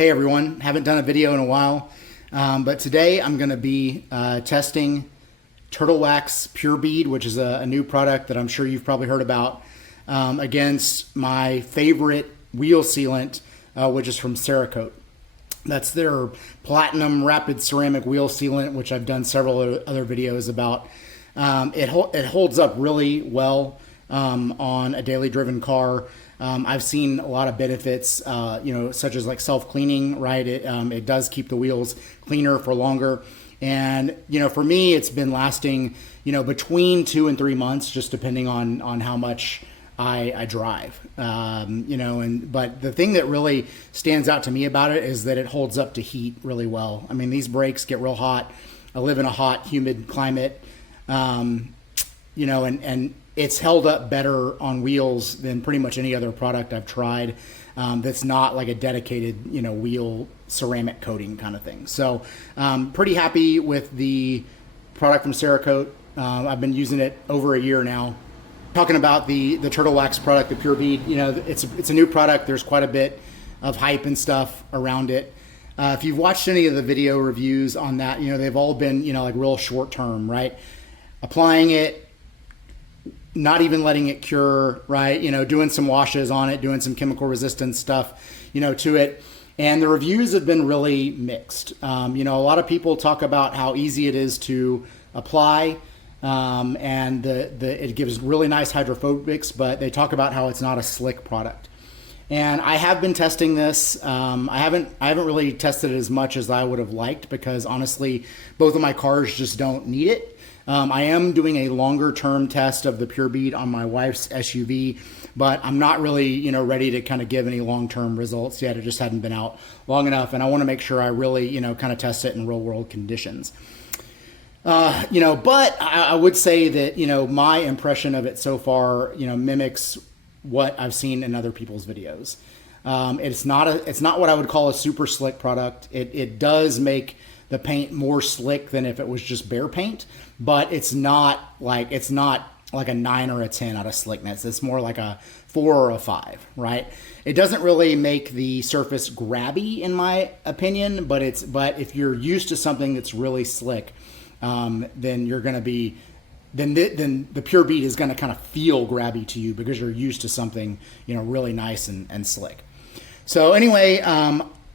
Hey everyone, haven't done a video in a while, but today I'm going to be testing Turtle Wax Pure Bead, which is a new product that I'm sure you've probably heard about, against my favorite wheel sealant, which is from Cerakote. That's their Platinum Rapid Ceramic Wheel Sealant, which I've done several other videos about. It holds up really well on a daily driven car. I've seen a lot of benefits, such as like self-cleaning, right? It does keep the wheels cleaner for longer. And, for me, it's been lasting, between 2 and 3 months, just depending on how much I drive. But the thing that really stands out to me about it is that it holds up to heat really well. I mean, these brakes get real hot. I live in a hot, humid climate, and it's held up better on wheels than pretty much any other product I've tried that's not like a dedicated, wheel ceramic coating kind of thing. So pretty happy with the product from Cerakote. I've been using it over a year now. Talking about the Turtle Wax product, the Pure Bead, it's a new product. There's quite a bit of hype and stuff around it. If you've watched any of the video reviews on that, they've all been, like real short term, right? Applying it, not even letting it cure, right? Doing some washes on it, doing some chemical resistance stuff, to it. And the reviews have been really mixed. A lot of people talk about how easy it is to apply, and it gives really nice hydrophobics, but they talk about how it's not a slick product. And I have been testing this. I haven't really tested it as much as I would have liked because honestly, both of my cars just don't need it. I am doing a longer term test of the Pure Bead on my wife's SUV, but I'm not really, ready to kind of give any long-term results yet. It just hadn't been out long enough. And I want to make sure I really, kind of test it in real world conditions. But I would say that, my impression of it so far, mimics what I've seen in other people's videos. It's not what I would call a super slick product. It does make the paint more slick than if it was just bare paint, but it's not like a 9 or a 10 out of slickness. It's more like a 4 or a 5, right? It doesn't really make the surface grabby in my opinion, but if you're used to something that's really slick, then you're going to be, then the Pure Bead is going to kind of feel grabby to you because you're used to something, really nice and slick. So anyway,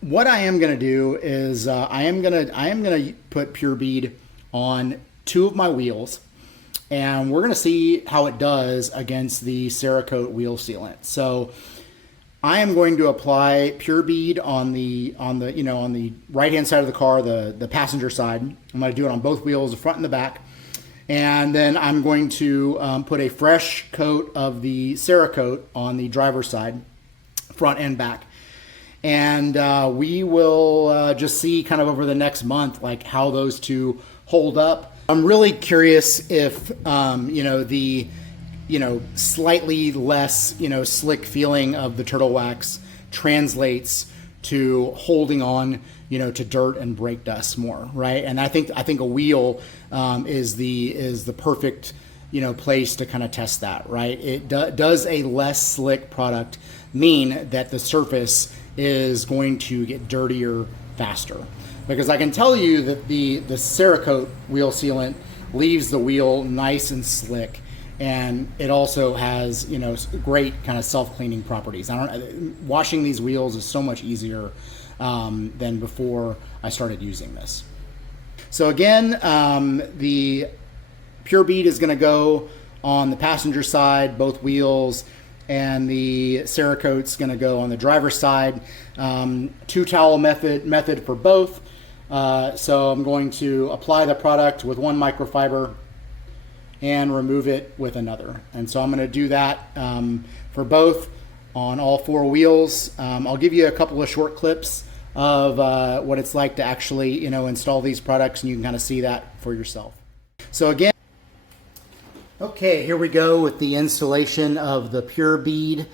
what I am going to do is I am going to put Pure Bead on 2 of my wheels, and we're going to see how it does against the Cerakote wheel sealant. So I am going to apply Pure Bead on the right hand side of the car, the passenger side. I'm going to do it on both wheels, the front and the back. And then I'm going to put a fresh coat of the Cerakote on the driver's side, front and back. And we will just see kind of over the next month, like how those two hold up. I'm really curious if, the, slightly less, slick feeling of the Turtle Wax translates to holding on, to dirt and brake dust more, right? And I think a wheel is the perfect, place to kind of test that, right? It does a less slick product mean that the surface is going to get dirtier faster? Because I can tell you that the Cerakote wheel sealant leaves the wheel nice and slick, and it also has great kind of self-cleaning properties. Washing these wheels is so much easier than before I started using this. So again, the Pure Bead is going to go on the passenger side, both wheels, and the Cerakote's going to go on the driver's side. 2 towel method for both. So I'm going to apply the product with one microfiber and remove it with another. And so I'm going to do that for both on all 4 wheels. I'll give you a couple of short clips of what it's like to actually install these products, and you can kind of see that for yourself. So again, okay, here we go with the installation of the Pure Bead.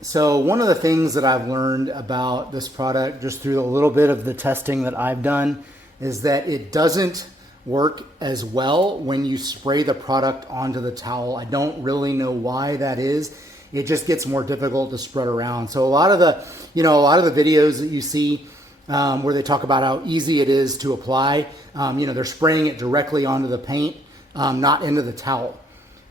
So one of the things that I've learned about this product just through a little bit of the testing that I've done is that it doesn't work as well when you spray the product onto the towel. I don't really know why that is. it just gets more difficult to spread around. So a lot of the, a lot of the videos that you see where they talk about how easy it is to apply, they're spraying it directly onto the paint, not into the towel.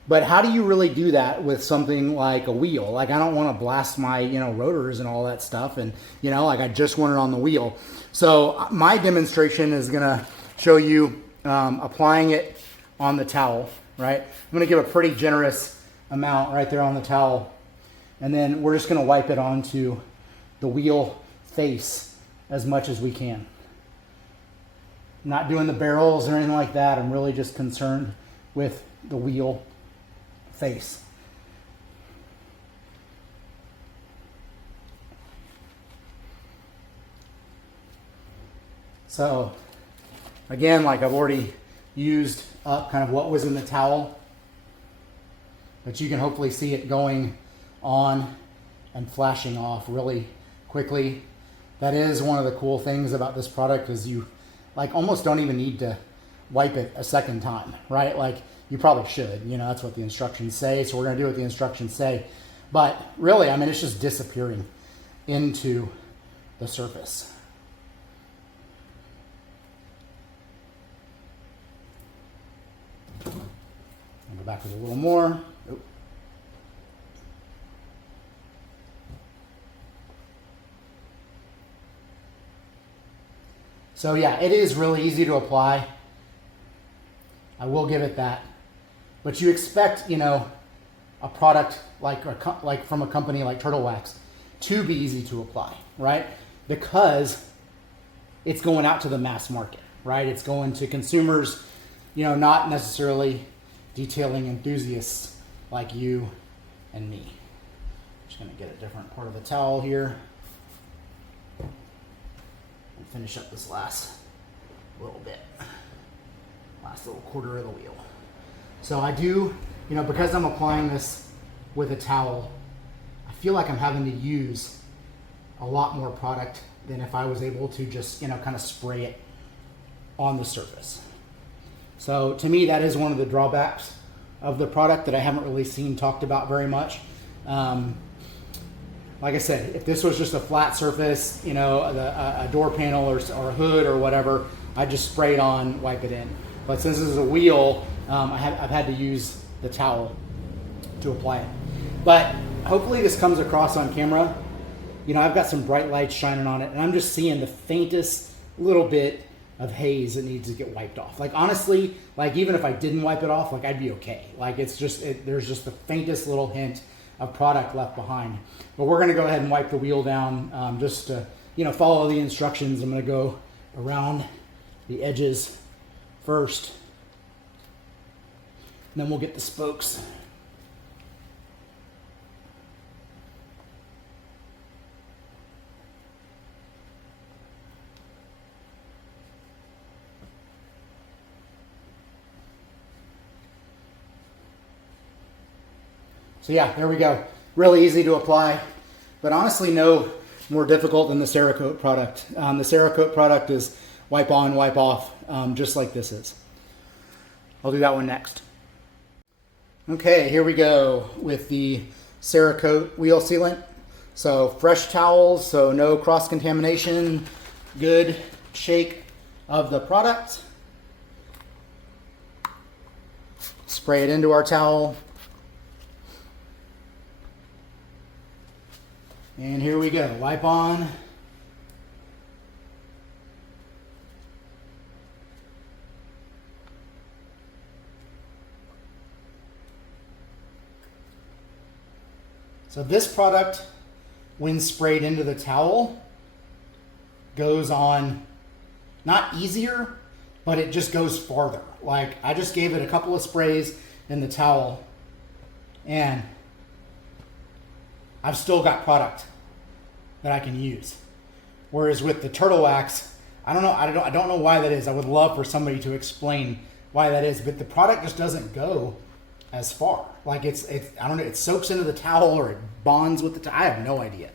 But how do you really do that with something like a wheel? Like, I don't want to blast my, rotors and all that stuff. And, like, I just want it on the wheel. So my demonstration is going to show you applying it on the towel, right? I'm going to give a pretty generous amount right there on the towel. And then we're just going to wipe it onto the wheel face as much as we can. I'm not doing the barrels or anything like that. I'm really just concerned with the wheel face. So again, like I've already used up kind of what was in the towel, but you can hopefully see it going on and flashing off really quickly. That is one of the cool things about this product, is you like almost don't even need to wipe it a second time, right? Like, you probably should, that's what the instructions say. So we're going to do what the instructions say. But really, I mean, it's just disappearing into the surface. I'll go back with a little more. Oop. So yeah, it is really easy to apply. I will give it that. But you expect, a product like from a company like Turtle Wax to be easy to apply, right? Because it's going out to the mass market, right? It's going to consumers, not necessarily detailing enthusiasts like you and me. Just gonna get a different part of the towel here and finish up this last little bit. Last little quarter of the wheel. So I do, because I'm applying this with a towel, I feel like I'm having to use a lot more product than if I was able to just, kind of spray it on the surface. So to me, that is one of the drawbacks of the product that I haven't really seen talked about very much. Like I said, if this was just a flat surface, a door panel or a hood or whatever, I'd just spray it on, wipe it in. But since this is a wheel, I've had to use the towel to apply it. But hopefully this comes across on camera. I've got some bright lights shining on it, and I'm just seeing the faintest little bit of haze that needs to get wiped off. Like, honestly, like, even if I didn't wipe it off, like, I'd be okay. Like, it's just, there's just the faintest little hint of product left behind. But we're gonna go ahead and wipe the wheel down, just to, follow the instructions. I'm gonna go around the edges first, and then we'll get the spokes. So yeah, there we go. Really easy to apply, but honestly no more difficult than the Cerakote product. The Cerakote product is wipe on, wipe off, just like this is. I'll do that one next. Okay, here we go with the Cerakote wheel sealant. So fresh towels, so no cross-contamination, good shake of the product. Spray it into our towel. And here we go, wipe on. So this product, when sprayed into the towel, goes on not easier, but it just goes farther. Like, I just gave it a couple of sprays in the towel, and I've still got product that I can use. Whereas with the Turtle Wax, I don't know why that is. I would love for somebody to explain why that is, but the product just doesn't go as far. Like, it's I don't know, it soaks into the towel or it bonds with the towel. I have no idea.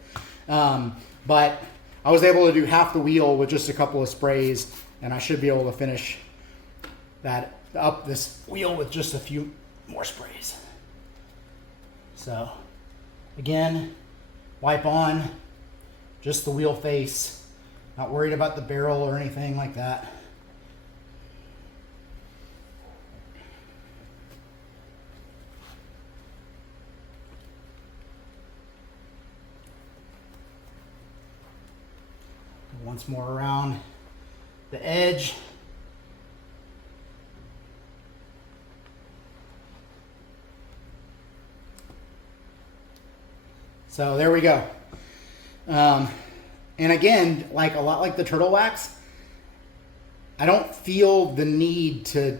But I was able to do half the wheel with just a couple of sprays, and I should be able to finish that up this wheel with just a few more sprays. So Again, wipe on just the wheel face, not worried about the barrel or anything like that. Once more around the edge. So there we go. And again, like a lot like the turtle wax, I don't feel the need to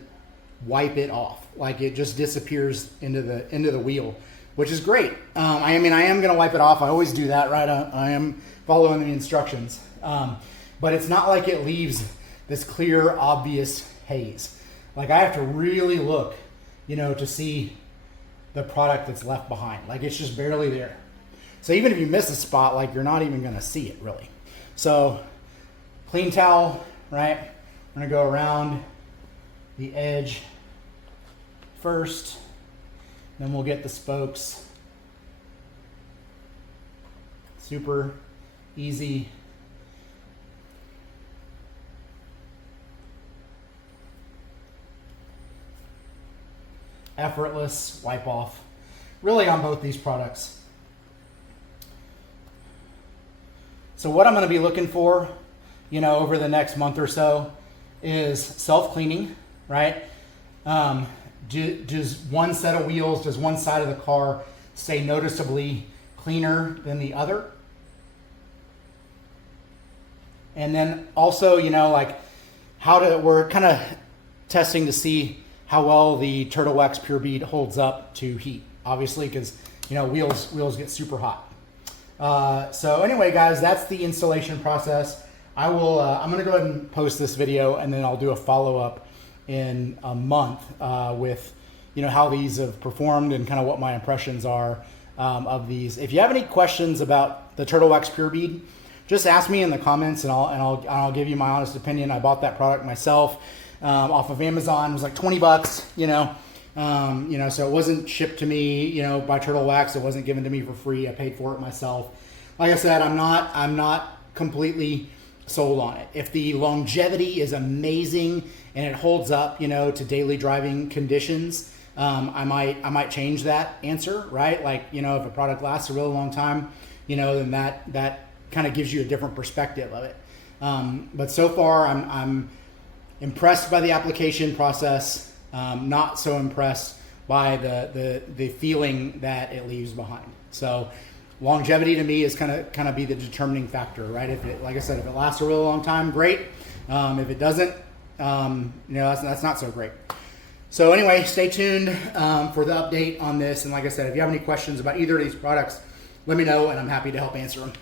wipe it off. Like it just disappears into the wheel, which is great. I mean, I am going to wipe it off. I always do that, right? I am following the instructions. But it's not like it leaves this clear, obvious haze. Like I have to really look, you know, to see the product that's left behind. Like it's just barely there. So even if you miss a spot, like you're not even gonna see it really. So clean towel, right? I'm gonna go around the edge first, then we'll get the spokes. Super easy. Effortless wipe off, really on both these products. So what I'm going to be looking for, you know, over the next month or so is self-cleaning, right? Does one set of wheels, does one side of the car stay noticeably cleaner than the other? And then also, you know, like we're kind of testing to see how well the Turtle Wax Pure Bead holds up to heat, obviously, because, you know, wheels get super hot. So anyway, guys, that's the installation process. I'm going to go ahead and post this video, and then I'll do a follow-up in a month with, you know, how these have performed and kind of what my impressions are of these. If you have any questions about the Turtle Wax Pure Bead, just ask me in the comments, and I'll give you my honest opinion. I bought that product myself off of Amazon. It was like 20 bucks, you know. So it wasn't shipped to me, you know, by Turtle Wax. It wasn't given to me for free. I paid for it myself. Like I said, I'm not completely sold on it. If the longevity is amazing and it holds up, you know, to daily driving conditions, I might change that answer, right? Like, you know, if a product lasts a really long time, you know, then that kind of gives you a different perspective of it. But so far, I'm impressed by the application process. Not so impressed by the feeling that it leaves behind. So longevity to me is kind of be the determining factor, right? If it, like I said, if it lasts a really long time, great. If it doesn't, you know, that's not so great. So anyway, stay tuned for the update on this. And like I said, if you have any questions about either of these products, let me know, and I'm happy to help answer them.